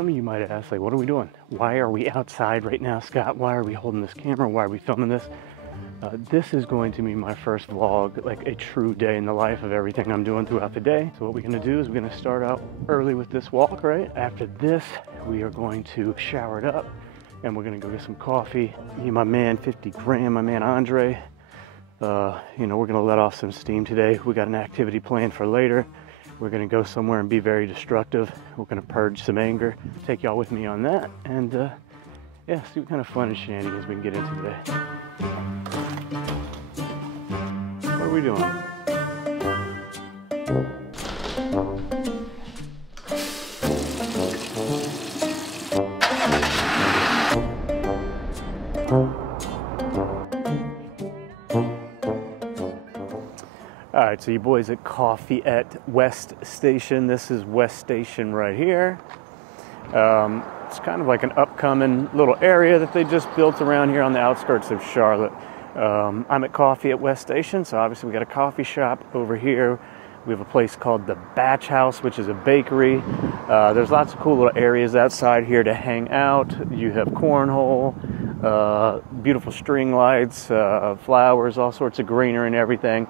some of you might ask, like, what are we doing? Why are we outside right now, Scott? Why are we holding this camera? Why are we filming this? This is going to be my first vlog, like a true day in the life of everything I'm doing throughout the day. So what we're gonna do is we're gonna start out early with this walk, right? After this, we are going to shower it up and we're gonna go get some coffee. Me and my man, 50 gram, my man Andre. You know, we're gonna let off some steam today. We got an activity planned for later. We're gonna go somewhere and be very destructive. We're gonna purge some anger. Take y'all with me on that. And yeah, see what kind of fun and shenanigans we can get into today. What are we doing? All right, so you boys at coffee at West Station. This is West Station right here. It's kind of like an upcoming little area that they just built around here on the outskirts of Charlotte. I'm at coffee at West Station, so obviously we got a coffee shop over here. We have a place called the Batch House, which is a bakery. There's lots of cool little areas outside here to hang out. You have cornhole, beautiful string lights, flowers, all sorts of greenery and everything.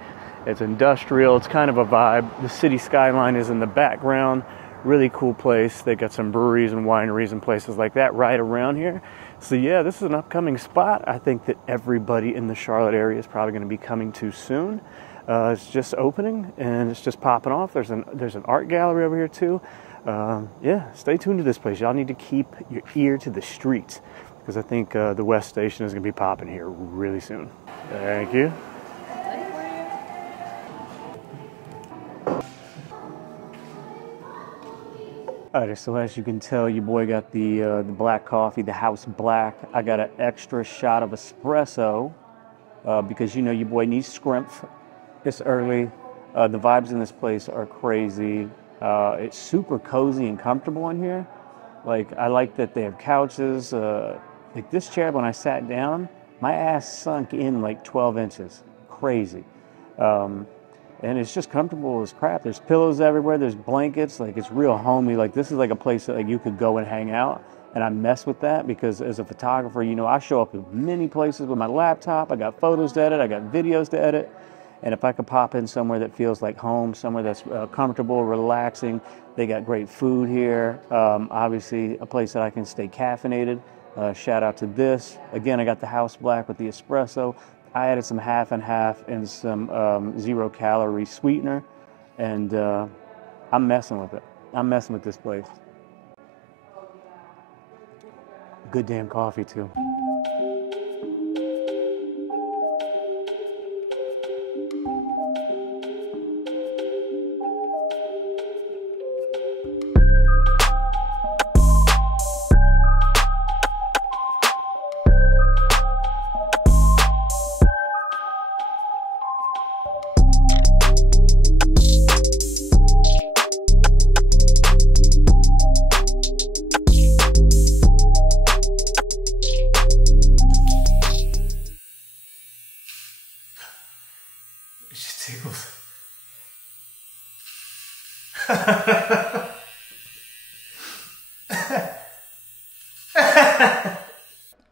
It's industrial. It's kind of a vibe. The city skyline is in the background. Really cool place. They got some breweries and wineries and places like that right around here. So yeah, this is an upcoming spot. I think that everybody in the Charlotte area is probably going to be coming to soon. It's just opening and it's just popping off. There's an art gallery over here too. Yeah, stay tuned to this place. Y'all need to keep your ear to the streets because I think the West Station is going to be popping here really soon. Thank you. All right, so as you can tell, your boy got the black coffee, the house black. I got an extra shot of espresso because you know your boy needs scrimp. It's early. The vibes in this place are crazy. It's super cozy and comfortable in here. Like I like that they have couches. Like this chair, when I sat down, my ass sunk in like 12 inches. Crazy. And it's just comfortable as crap. There's pillows everywhere. There's blankets. Like it's real homey. Like this is like a place that like you could go and hang out. And I mess with that because as a photographer, you know, I show up in many places with my laptop. I got photos to edit. I got videos to edit. And if I could pop in somewhere that feels like home, somewhere that's comfortable, relaxing, they got great food here. Obviously, a place that I can stay caffeinated. Shout out to this. Again, I got the house black with the espresso. I added some half and half and some 0-calorie sweetener, and I'm messing with it. I'm messing with this place. Good damn coffee too.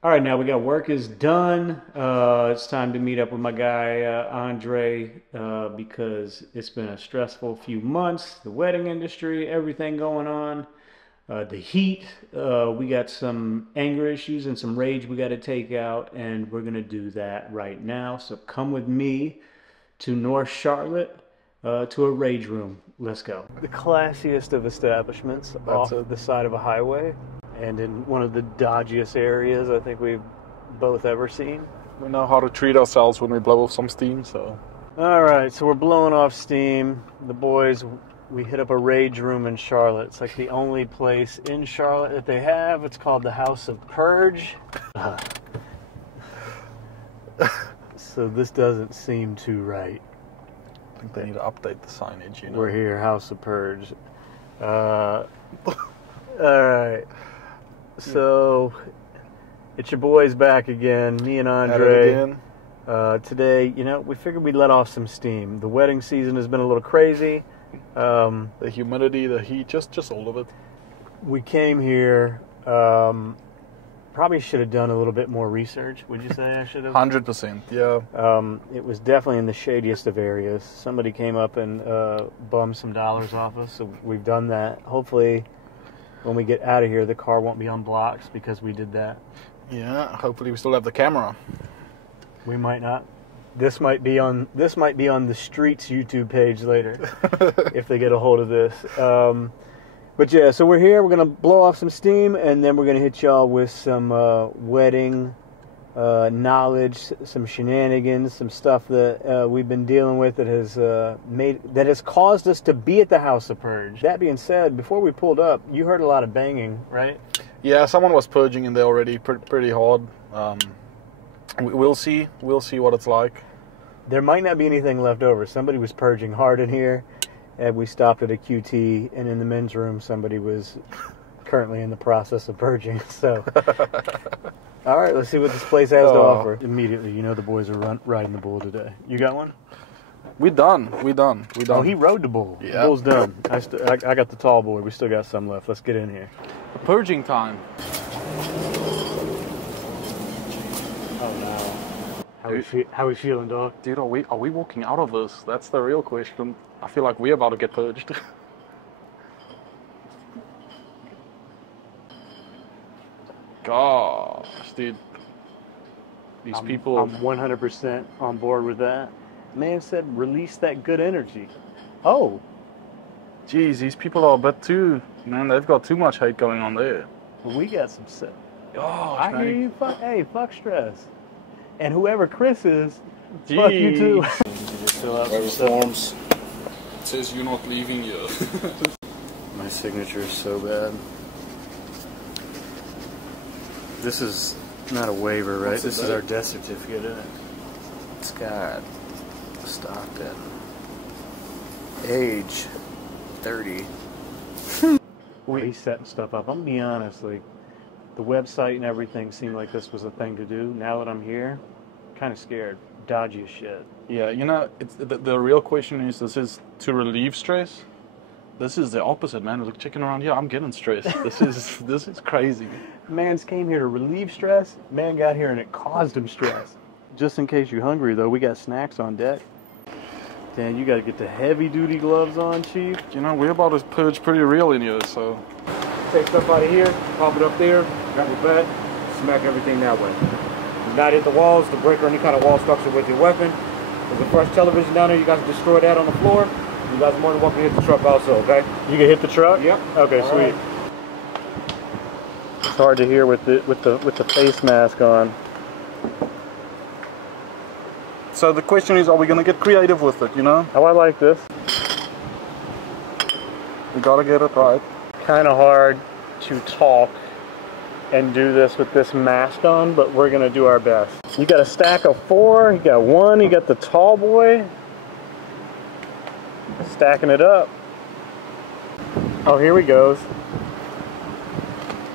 All right, now we got work is done. It's time to meet up with my guy Andre because it's been a stressful few months. The wedding industry, everything going on. The heat. We got some anger issues and some rage we got to take out, and we're gonna do that right now. So come with me to North Charlotte. To a rage room. Let's go. The classiest of establishments off the side of a highway and in one of the dodgiest areas I think we've both ever seen. We know how to treat ourselves when we blow off some steam, so. All right, so we're blowing off steam. The boys, we hit up a rage room in Charlotte. It's like the only place in Charlotte that they have. It's called the House of Purge. So this doesn't seem too right. I think they need to update the signage, you know. We're here, House of Purge. All right. So, it's your boys back again, me and Andre. Today, you know, we figured we'd let off some steam. The wedding season has been a little crazy. The humidity, the heat, just all of it. we came here. Probably should have done a little bit more research. Would you say I should have? 100%, yeah. It was definitely in the shadiest of areas. Somebody came up and bummed some dollars off us, so we've done that. Hopefully, when we get out of here, the car won't be on blocks because we did that. Yeah, hopefully we still have the camera. We might not. This might be on the Streets YouTube page later if they get a hold of this. But yeah, so we're here. We're gonna blow off some steam, and then we're gonna hit y'all with some wedding knowledge, some shenanigans, some stuff that we've been dealing with that has caused us to be at the House of Purge. That being said, before we pulled up, you heard a lot of banging, right? Yeah, someone was purging in there already, pretty hard. We'll see what it's like. There might not be anything left over. Somebody was purging hard in here. And we stopped at a QT, and in the men's room, somebody was currently in the process of purging. So, all right, let's see what this place has to offer. Immediately, you know the boys are riding the bull today. You got one? We done. Oh, he rode the bull. Yeah. The bull's done. I got the tall boy. We still got some left. Let's get in here. Purging time. Oh, no. How we feeling, dog? Dude, are we walking out of this? That's the real question. I feel like we're about to get purged. Gosh, dude. These people... I'm 100% on board with that. Man said release that good energy. Oh. Geez, these people are a bit too... Man, they've got too much hate going on there. We got some stuff. Gosh, I man. hear you. Fuck stress. And whoever Chris is, fuck you too. Just fill out some forms. It says you're not leaving here. My signature is so bad. This is not a waiver, right? This is our death certificate, isn't it? It's got Stockton. Age 30. He's setting stuff up. I'm gonna be honest, like the website and everything seemed like this was a thing to do. Now that I'm here, kind of scared. Dodgy as shit. Yeah, you know, it's the real question is, this is to relieve stress. This is the opposite, man. Look, checking around here, I'm getting stressed. This is crazy. Man's came here to relieve stress. Man got here and it caused him stress. Just in case you're hungry, though, we got snacks on deck. Dan, you got to get the heavy-duty gloves on, Chief. You know, we're about to purge pretty real in here, so... Take stuff out of here, pop it up there, grab your bat, smack everything that way. Do not hit the walls to break or any kind of wall structure with your weapon. There's a fresh television down there. You guys destroy that on the floor. You guys are more than welcome to hit the truck also, okay? You can hit the truck? Yep. Okay, all sweet. Right. It's hard to hear with the face mask on. So the question is, are we going to get creative with it, you know? Oh, I like this. We got to get it right. Kind of hard to talk and do this with this mask on, but we're going to do our best. You got a stack of 4, you got 1, you got the tall boy. Stacking it up. Oh, here we goes.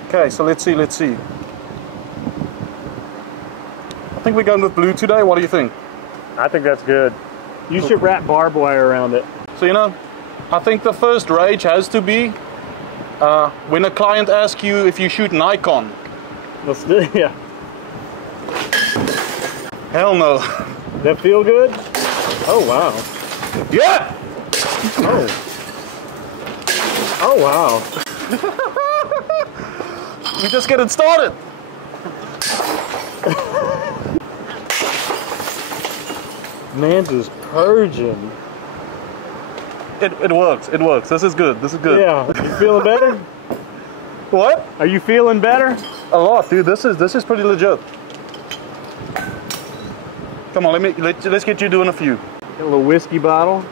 Okay, so let's see. I think we're going with blue today. What do you think? I think that's good. You should wrap barbed wire around it. So, you know, I think the first rage has to be when a client asks you if you shoot Nikon. Let's do it, yeah. Hell no. That feel good? Oh, wow. Yeah! Oh. Oh, wow. We just getting started. Man's is purging. It works. This is good. Yeah. You feeling better? What? Are you feeling better? A lot, dude. This is pretty legit. Come on, let's get you doing a few. Got a little whiskey bottle.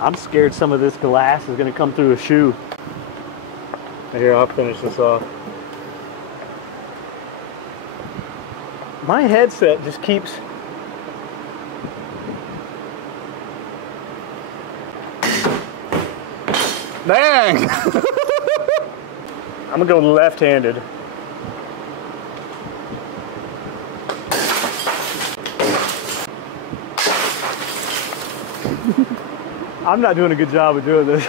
I'm scared some of this glass is gonna come through a shoe. Here, I'll finish this off. My headset just keeps... Dang! I'm gonna go left-handed. I'm not doing a good job of doing this.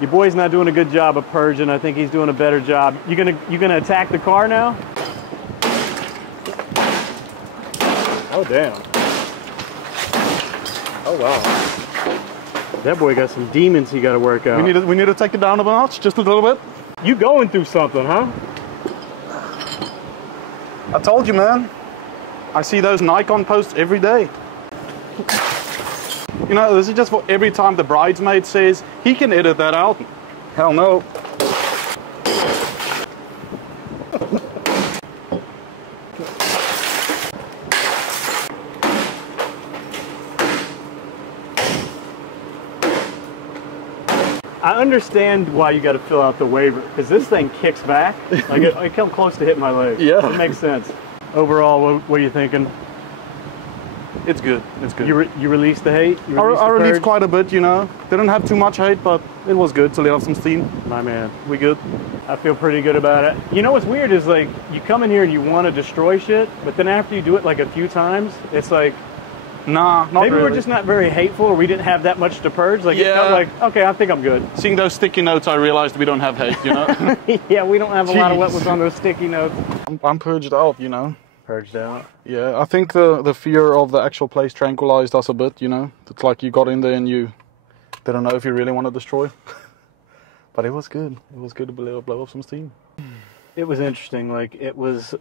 Your boy's not doing a good job of purging. I think he's doing a better job. You gonna attack the car now? Oh damn. Oh wow. That boy got some demons he got to work out. We need to take it down a notch, just a little bit. You going through something, huh? I told you, man. I see those Nikon posts every day. You know, this is just for every time the bridesmaid says, he can edit that out. Hell no. I understand why you got to fill out the waiver, because this thing kicks back. Like it come close to hitting my leg. Yeah. It makes sense. Overall, what are you thinking? It's good. It's good. You released the hate? I released quite a bit, you know. Didn't have too much hate, but it was good to let off some steam. My man. We good. I feel pretty good about it. You know what's weird is like you come in here and you want to destroy shit, but then after you do it like a few times, it's like, nah, not maybe really. we're just not very hateful, or we didn't have that much to purge. Like, it felt like, okay, I think I'm good. Seeing those sticky notes, I realized we don't have hate, you know? Yeah, we don't have a lot of what was on those sticky notes. I'm purged out, you know? Purged out? Yeah, I think the fear of the actual place tranquilized us a bit, you know? It's like you got in there and you didn't know if you really want to destroy. But it was good. It was good to blow off some steam. It was interesting. Like, it was...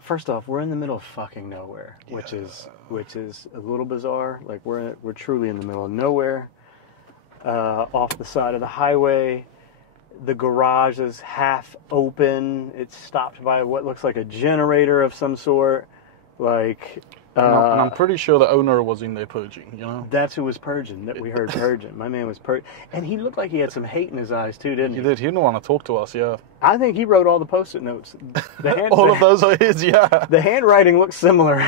First off, we're in the middle of fucking nowhere, Yeah. which is a little bizarre. Like we're truly in the middle of nowhere, off the side of the highway. The garage is half open. It's stopped by what looks like a generator of some sort. Like, And I'm pretty sure the owner was in there purging, you know? that's who was purging. That we heard purging. My man was purging, and he looked like he had some hate in his eyes too, didn't he? He did. He didn't want to talk to us, yeah. I think he wrote all the post-it notes. All of those are his, yeah. The handwriting looks similar.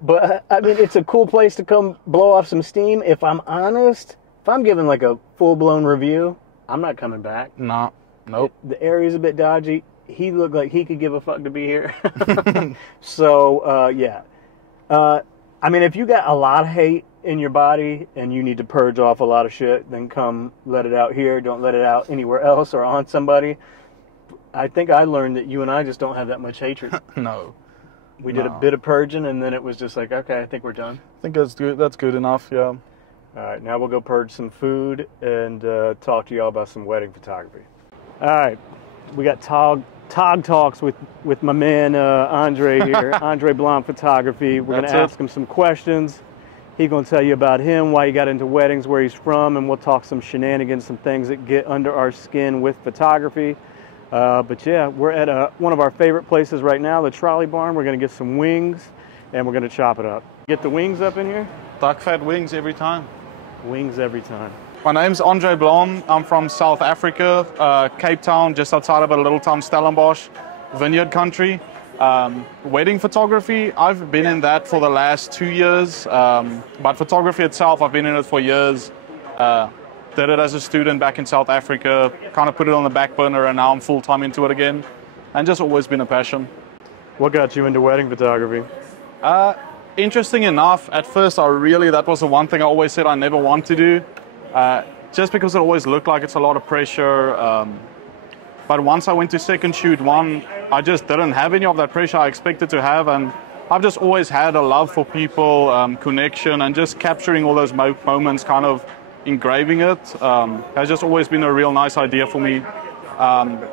But, I mean, it's a cool place to come blow off some steam. If I'm honest, if I'm giving like a full-blown review, I'm not coming back. Nah, nope. The area's a bit dodgy. He looked like he could give a fuck to be here. So, yeah. I mean, if you got a lot of hate in your body and you need to purge off a lot of shit, then come let it out here. Don't let it out anywhere else or on somebody. I think I learned that you and I just don't have that much hatred. No. We did a bit of purging, and then it was just like, okay, I think we're done. I think that's good. That's good enough, yeah. All right, now we'll go purge some food and talk to y'all about some wedding photography. All right, we got Tog Talks with my man Andre here, Andre Blanc Photography. We're going to ask him some questions. He's going to tell you about him, why he got into weddings, where he's from, and we'll talk some shenanigans, some things that get under our skin with photography. But yeah, we're at one of our favorite places right now, the Trolley Barn. We're going to get some wings, and we're going to chop it up. Get the wings up in here? Duck fat wings every time. Wings every time. My name's Andre Blom. I'm from South Africa, Cape Town, just outside of a little town, Stellenbosch, vineyard country. Wedding photography, I've been in that for the last 2 years. But photography itself, I've been in it for years. Did it as a student back in South Africa, kind of put it on the back burner, and now I'm full-time into it again. And just always been a passion. What got you into wedding photography? Interesting enough, at first that was the one thing I always said I never want to do. Just because it always looked like it's a lot of pressure. But once I went to second shoot one, I just didn't have any of that pressure I expected to have. And I've just always had a love for people, connection, and just capturing all those moments, kind of engraving it, has just always been a real nice idea for me.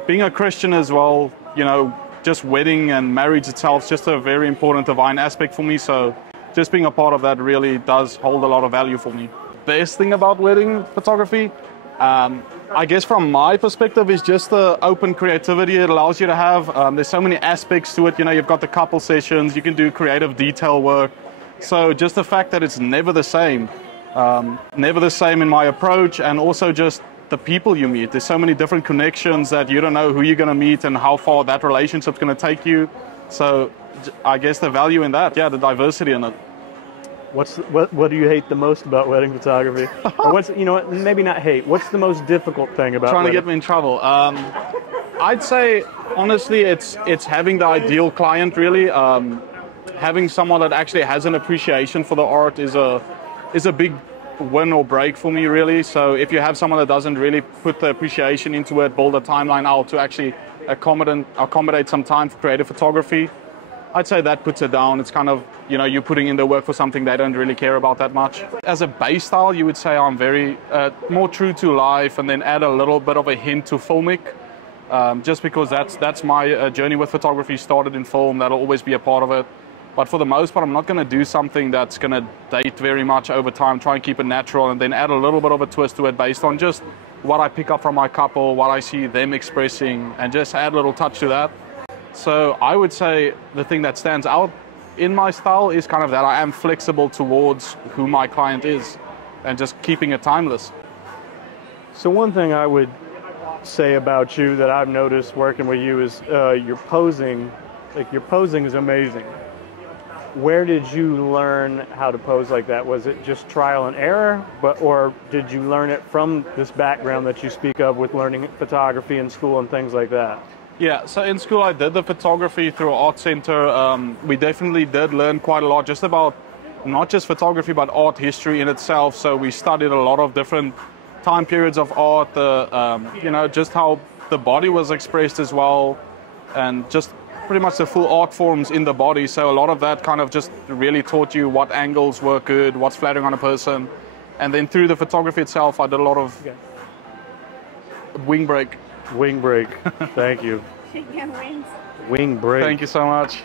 Being a Christian as well, you know, just wedding and marriage itself is just a very important divine aspect for me. So just being a part of that really does hold a lot of value for me. Best thing about wedding photography, I guess from my perspective, is just the open creativity it allows you to have. There's so many aspects to it. You know, you've got the couple sessions, you can do creative detail work. So just the fact that it's never the same in my approach, and also just the people you meet. There's so many different connections that you don't know who you're going to meet and how far that relationship's going to take you. So I guess the value in that, yeah, the diversity in it. What do you hate the most about wedding photography? Or you know what, maybe not hate. What's the most difficult thing about trying wedding? to get me in trouble? I'd say honestly, it's having the ideal client really. Having someone that actually has an appreciation for the art is a big win or break for me, really. So if you have someone that doesn't really put the appreciation into it, build a timeline out to actually accommodate some time for creative photography, I'd say that puts it down. It's kind of, you know, you're putting in the work for something they don't really care about that much. As a base style, you would say I'm very more true to life, and then add a little bit of a hint to filmic, just because that's my journey with photography. Started in film, that'll always be a part of it. But for the most part, I'm not going to do something that's going to date very much over time. Try and keep it natural, and then add a little bit of a twist to it based on just what I pick up from my couple, what I see them expressing, and just add a little touch to that. So I would say the thing that stands out in my style is kind of that I am flexible towards who my client is, and just keeping it timeless. So one thing I would say about you that I've noticed working with you is your posing. Like, your posing is amazing. Where did you learn how to pose like that? Was it just trial and error, or did you learn it from this background that you speak of with learning photography in school and things like that? Yeah, so in school I did the photography through Art Center. We definitely did learn quite a lot just about not just photography but art history in itself. So we studied a lot of different time periods of art, you know, just how the body was expressed as well, and just pretty much the full art forms in the body. So a lot of that kind of just really taught you what angles were good, what's flattering on a person. And then through the photography itself, I did a lot of wing break. Wing break. Thank you. Wings. Wing break. Thank you so much.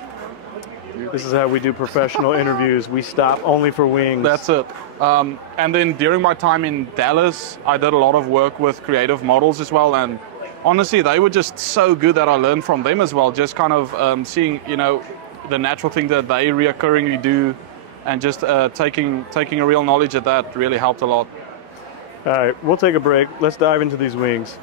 This is how we do professional interviews. We stop only for wings. That's it. And then during my time in Dallas, I did a lot of work with creative models as well. And honestly, they were just so good that I learned from them as well. Just kind of seeing, you know, the natural thing that they reoccurringly do, and just taking a real knowledge of that really helped a lot. All right, we'll take a break. Let's dive into these wings.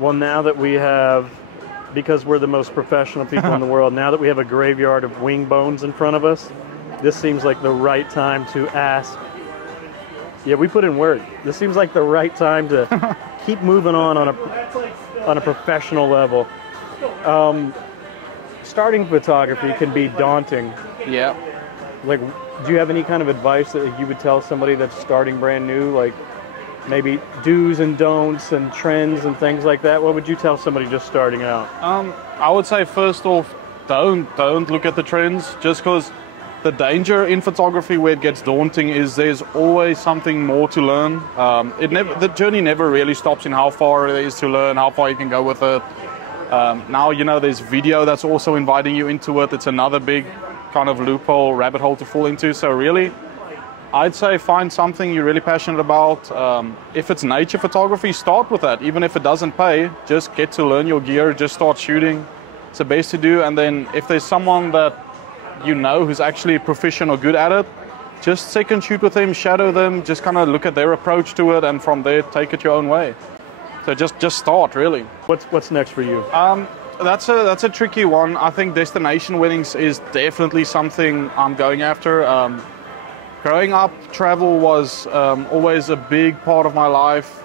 Well, now that we have, because we're the most professional people in the world, now that we have a graveyard of wing bones in front of us, this seems like the right time to ask. Yeah, we put in work. This seems like the right time to keep moving on a professional level. Starting photography can be daunting. Yeah. Like, do you have any kind of advice that you would tell somebody that's starting brand new, like maybe do's and don'ts and trends and things like that? What would you tell somebody just starting out? I would say first off, don't look at the trends, just because the danger in photography where it gets daunting is there's always something more to learn. The journey never really stops in how far it is to learn, how far you can go with it. Now, you know, there's video that's also inviting you into it. It's another big kind of loophole, rabbit hole to fall into. So really, I'd say find something you're really passionate about. If it's nature photography, start with that. Even if it doesn't pay, just get to learn your gear, just start shooting. It's the best to do. And then if there's someone that you know who's actually proficient or good at it, just second shoot with them, shadow them, just kind of look at their approach to it, and from there, take it your own way. So just start, really. What's next for you? That's a tricky one. I think destination weddings is definitely something I'm going after. Growing up, travel was always a big part of my life,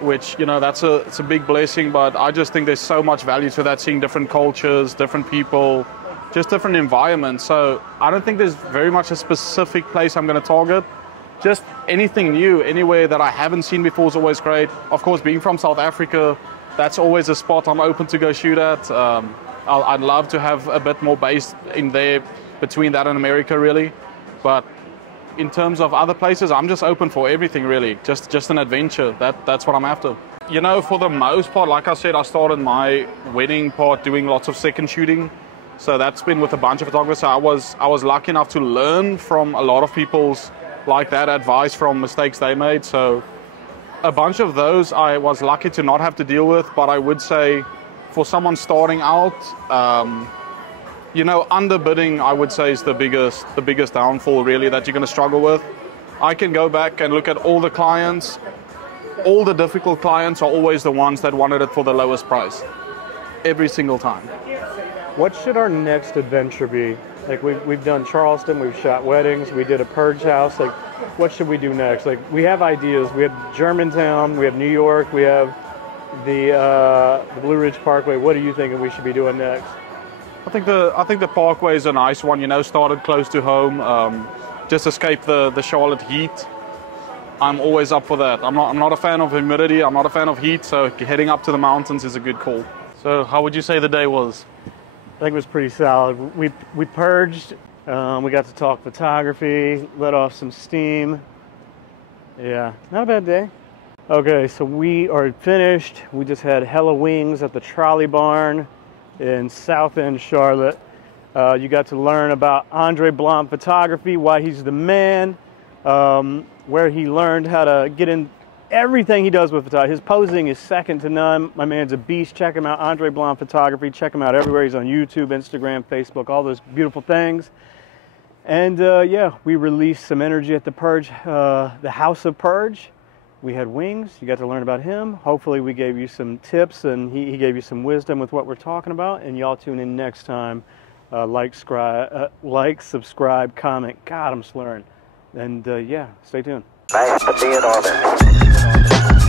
which, you know, it's a big blessing, but I just think there's so much value to that, seeing different cultures, different people, just different environments. So I don't think there's very much a specific place I'm going to target. Just anything new, anywhere that I haven't seen before is always great. Of course, being from South Africa, that's always a spot I'm open to go shoot at. I'd love to have a bit more base in there between that and America, really. But in terms of other places, I'm just open for everything, really. Just an adventure. That's what I'm after. You know, for the most part, like I said, I started my wedding part doing lots of second shooting. So that's been with a bunch of photographers. So I was lucky enough to learn from a lot of people's like that advice from mistakes they made. So a bunch of those I was lucky to not have to deal with. But I would say for someone starting out, you know, underbidding, I would say, is the biggest downfall, really, that you're going to struggle with. I can go back and look at all the clients. All the difficult clients are always the ones that wanted it for the lowest price. every single time. What should our next adventure be? Like we've done Charleston, we've shot weddings, we did a purge house. Like, what should we do next? Like, we have ideas. We have Germantown, we have New York, we have the Blue Ridge Parkway. What are you thinking we should be doing next? I think the Parkway is a nice one. You know, started close to home, just escape the Charlotte heat. I'm always up for that. I'm not a fan of humidity. I'm not a fan of heat. So heading up to the mountains is a good call. So how would you say the day was? I think it was pretty solid. We purged. We got to talk photography. Let off some steam. Yeah, not a bad day. Okay, so we are finished. We just had hella wings at the Trolley Barn in South End, Charlotte. You got to learn about Andre Blom photography, why he's the man, where he learned how to get in everything he does with photography. His posing is second to none. My man's a beast. Check him out, Andre Blom Photography. Check him out everywhere. He's on YouTube, Instagram, Facebook, all those beautiful things. And yeah, we released some energy at the Purge, the House of Purge. We had wings. You got to learn about him. Hopefully we gave you some tips and he gave you some wisdom with what we're talking about. And y'all tune in next time. Like, subscribe, comment. God, I'm slurring. And yeah, stay tuned. Thanks for being on it.